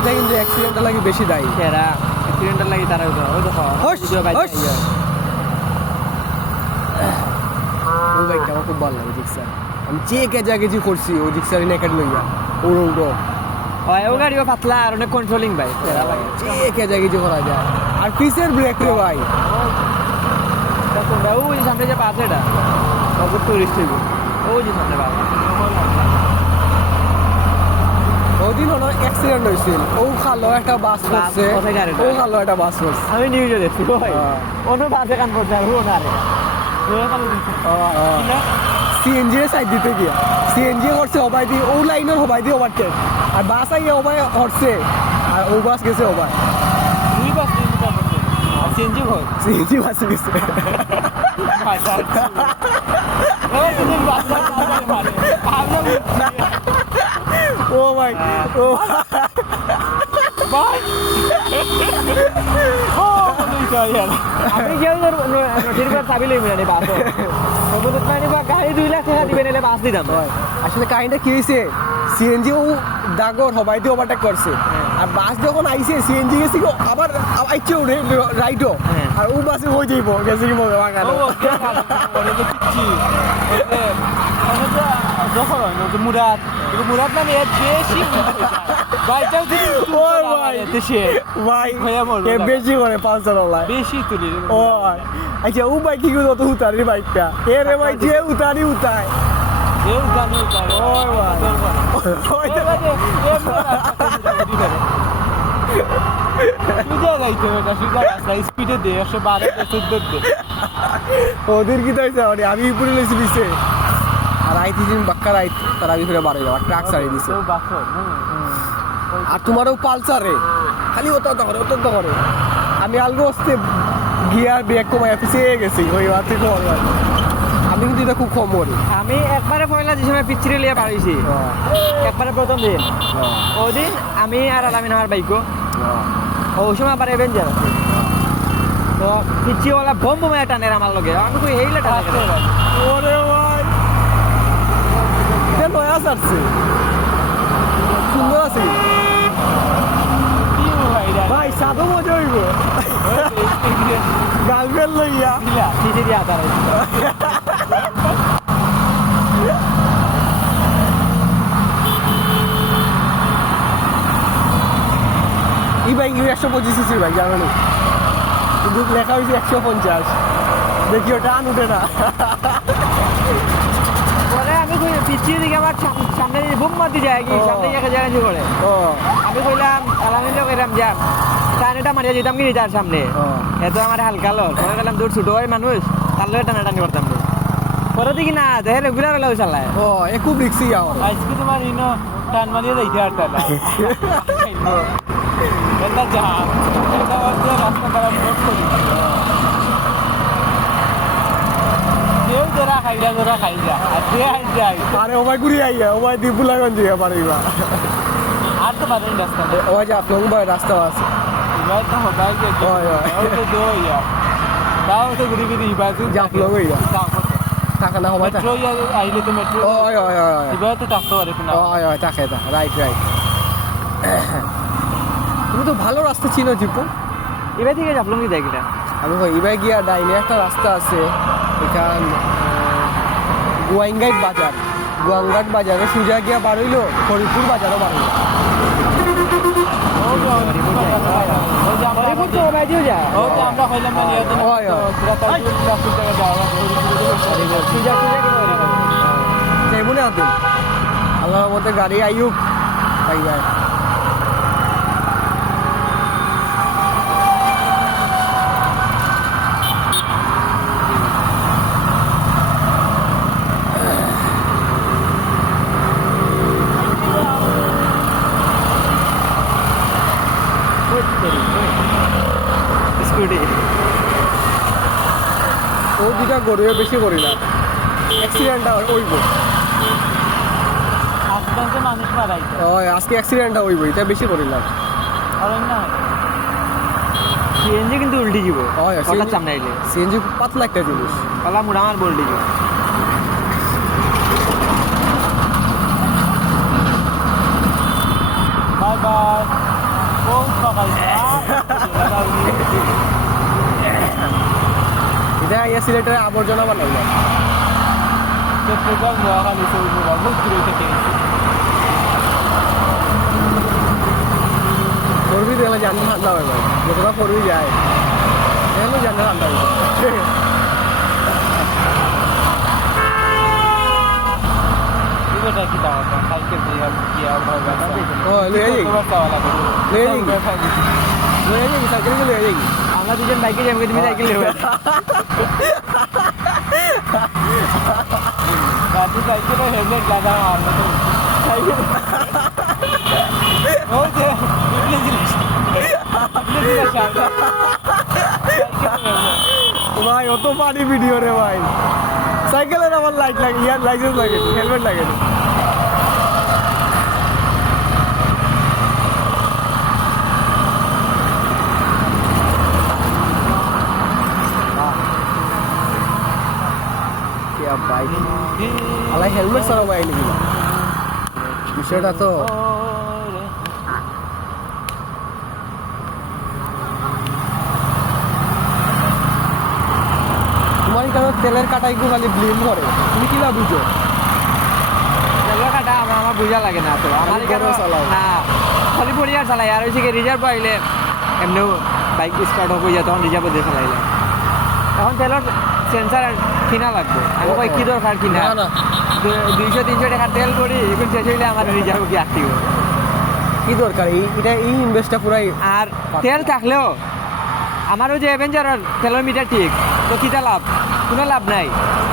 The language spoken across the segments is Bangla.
এটা কিন্তু অ্যাক্সিডেন্টের লাগি বেশি দায়ী। সেরা অ্যাক্সিডেন্টের লাগি তারা ওই দেখো ওই বাইকটা আমার খুব ভালো লাগে জিক্সার। আমি যে কেজি করছি ওই জিক্সার নেকেট লইয়া ওর উল্টো হয় ও গাড়িও পাতলা আর অনেক কন্ট্রোলিং ভাই সেরা লাগে যে কেজি করা যায়। আর পিসের ব্রেক রে ভাই তোমরা ওই যে সামনে যে পাস এটা অবশ্য টুরিস্ট হইব ওই যে সামনে পাস ওদিন হলো অ্যাক্সিডেন্ট হয়েছিল ও খালো একটা বাস করছে ও খালো একটা বাস করছে আমি নিউজে দেখছি ভাই অন্য বাসে কান পড়ছে আর ও না রে সিএনজি এর সাইড দিতে গিয়া সিএনজি করছে হবাই দি ও লাইনের হবাই দি ওভারটেক আর বাস আইয়া হবাই হরছে আর ও বাস গেছে হবাই দুই বাস সিএনজি হয় সিএনজি বাস গেছে ও ভাই ও ভাই আমি কেউ নদীর চাবি লই মিলানি বাস গাড়ি 2 লাখ টাকা দিবেন এলে বাস দিতাম আসলে কাহিনীটা কি হয়েছে সিএনজি ও দাগর হবাই দিয়ে ওভারটেক করছে আর বাস যখন আইছে সিএনজি গেছি আবার আইছে ওরে রাইটও আর ও বাসে হয়ে যাইব গেছে কি মজা বাগানো মুরাদ মুরাদ নামে বেশি বেশি করে 500 বেশি তুলি ও আচ্ছা ও বাইক কি কত উতারি বাইকটা এ রে ভাই যে উতারি উতায় ওদের কি তাইছে আমি পুরো লেছি দিছে আর আইতি দিন বাক্কা রাইত তার আগে ফিরে বাড়ি যাওয়া ট্রাক ছাড়িয়ে দিছে আর তোমারও পালসারে খালি অত্যন্ত করে আমি আলগো আসতে গিয়ার ব্রেক কমাই পিছিয়ে গেছি ওই বাতি খবর আমি কিন্তু এটা খুব কম করি আমি একবারে পয়লা যে সময় পিচ্ছিরে লিয়ে পারিছি একবারে প্রথম দিন ওই দিন আমি আর আলামিন আমার বাইকও ওই সময় আবার এভেঞ্জার তো পিচ্ছিওয়ালা বম্ব মেয়ে টানের আমার লগে আমি কই এইলা টানে ওরে ভাই নয়া সারছে সুন্দর আছে ভাই সাদো মজা হইব গার্লফ্রেন্ড লইয়া চিঠি দিয়া তার এই বাইক 125 সিসি বাইক জানো না কিন্তু লেখা হয়েছে 150 দেখি ওটা আন উঠে না পরে আমি পিছিয়ে দিকে আমার সামনে বুম মারতে যায় কি সামনে একটা জায়গা করে আমি কইলাম আলামিন লোক এরাম যাম টানেটা মারিয়া যেতাম কি তার সামনে এত আমার হালকা লোক পরে গেলাম দূর ছোট হয় মানুষ তার লোক টানাটানি করতাম পরে দেখি না দেখে রেগুলার হলেও চালায় খুব রিক্সি আজকে তোমার ইনো টান মারিয়ে দেখি আর টানা এটা যা এটা হচ্ছে রাস্তা খারাপ করতে কেউ জোড়া খাইলা আর যে যাই আরে ওবাই ঘুরি আইয়া ওবাই দীপুলাগঞ্জ দিয়ে পারিবা আর তো পারেন রাস্তা ওবাই যে আপনার ওবাই রাস্তা আছে এবার তো হবাই যে তো দো ইয়া তাও তো ঘুরি ঘুরি বাজু জাপ লোক ইয়া টাকা না হবাই মেট্রো ইয়া আইলে তো মেট্রো এবার তো টাকা পারে না টাকা রাইট তুমি তো ভালো রাস্তা চিনো জিপু এবার থেকে যাবো কি দেখলা আমি এবার গিয়া ডাইনে একটা রাস্তা আছে এখান গোয়াঙ্গাট বাজারে সুজা গিয়া বার হইলো হরিপুর বাজারও বার হইলো আল্লাহর মধ্যে গাড়ি আইয়ুক পাই যায় ও দুটা গড়িয়ে বেশি করি না অ্যাক্সিডেন্টটা হইব মানুষ মারাই আজকে অ্যাক্সিডেন্টটা হইব এটা বেশি করি না সিএনজি কিন্তু উল্টি যাব সামনে আইলে সিএনজি পাতলা একটা জিনিস পালা মুড়া আমার বলটি যাব বাই বাই আইয়া সিলেটের আবর্জনা বানাইলাম। চট্টগ্রাম নোয়াখালী সৌরভা মুক্তি থেকে করবি দেখলে জানতে ঠান্ডা হবে ভাই, যতটা করবি যায় দেখলে জানতে ঠান্ডা হবে। এগুলোটা কি দাম আছে সাইকেল দিয়ে কি আর ভাবে ও লয়ে যাই লয়ে যাই লয়ে যাই সাইকেল লয়ে যাই। আমরা দুজন বাইকে যাবো, তুমি সাইকেল নেবে গাড়ি সাইকেলে হেলমেট লাগা আমরা তো সাইকেল ওই যে ভাই অত পানি ভিডিও রে ভাই, সাইকেলের আমার লাইট লাগে, ইয়ার লাইসেন্স লাগে, হেলমেট লাগে। আলাই হেলমেট ছাড়া ভাই নাকি বিষয়টা তো তোমার কেন তেলের কাটাই খালি ব্লেম করে, তুমি কি না বুঝো? তেলের কাটা আমার বুঝা লাগে না তো, আমার গরম চালাও। না খালি পরিবার চালাই, আর হচ্ছে কি রিজার্ভ আইলে এমনিও বাইক স্টার্ট হয়ে যায়, তখন রিজার্ভ দিয়ে চালাইলে এখন তেলের সেন্সার কিনা লাগবে। আমি কই কি দরকার কিনা, না 200-300 টাকার তেল করি, এখন শেষ হইলে আমার রিজার্ভ কি আসতে হবে। কি দরকার এই ইনভেস্টটা পুরাই। আর তেল থাকলেও আমারও যে অ্যাভেঞ্জারের তেলের মিটার ঠিক, তো কিটা লাভ? কোনো লাভ নাই।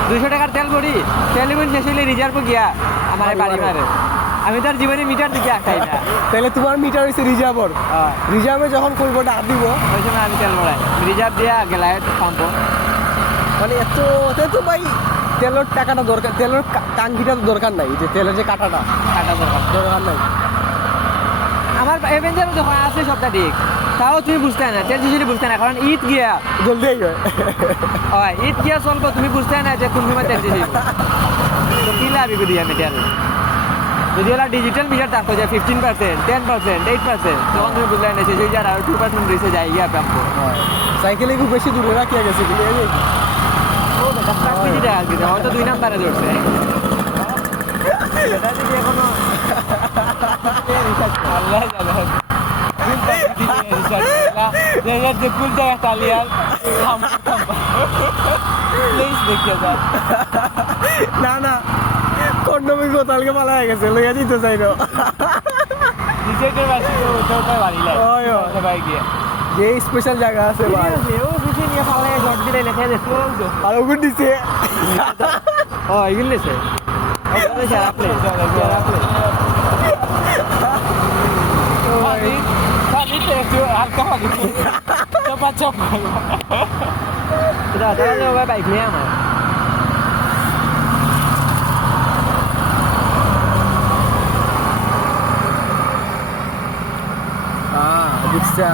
200 টাকার তেল করি, তেল এখন শেষ হইলে রিজার্ভ গিয়া আমার বাড়ি মারে। আমি তার জীবনে মিটার দিকে আসাই না। তাহলে তোমার মিটার হয়েছে রিজার্ভর, রিজার্ভে যখন করবো ডাক দিব ওই সময় আমি তেল ভরাই, রিজার্ভ দিয়া গেলায় পাম্প। মানে এত তো ভাই তেলের টাকাটা দরকার, তেলের টাঙ্কিটা তো দরকার নাই, যে তেলের যে কাটাটা কাটা দরকার দরকার নাই। আমার অ্যাভেঞ্জারও যখন আছে সবটা ঠিক, তাও তুমি বুঝতে না, তেল শেষ হলে বুঝতে না, কারণ ঈদ গিয়া জলদি হয়। হয় ঈদ গিয়া চলবো, তুমি বুঝতে না যে কোন সময় তেল শেষ হইব। তো কি লাভ এগুলো দিয়া মিটার? যদি ওরা ডিজিটাল মিটার থাকতো যে 15%, 10%, 8%, তখন তুমি বুঝলে না শেষ হয়ে যায়, আর 2% রেসে যায় গিয়া পাম্প। সাইকেলে খুব বেশি দূরে রাখিয়া গেছে কিন্তু এই যে ও বেটা প্রাকৃতিক টাকা দিতে হয়তো 2 নাম্বারে ধরছে। এটা যদি এখনো আল্লাহ জানে যে কোন জায়গা তালিয়ার প্লিজ দেখিয়ে যা। না কন্ডমি গোতালকে পালা হয়ে গেছে, লইয়া দিতে চাইলো নিজেদের বাসি তো ওটাই বাড়ি লাগে সবাই গিয়ে যে স্পেশাল জায়গা আছে ভাই, ও কিছু নিয়ে পালা জট দিলে লেখা দেখো আর ওগুন দিছে। ও এগুলো লেছে খারাপ বাইক নিয়ে আমার দিচ্ছা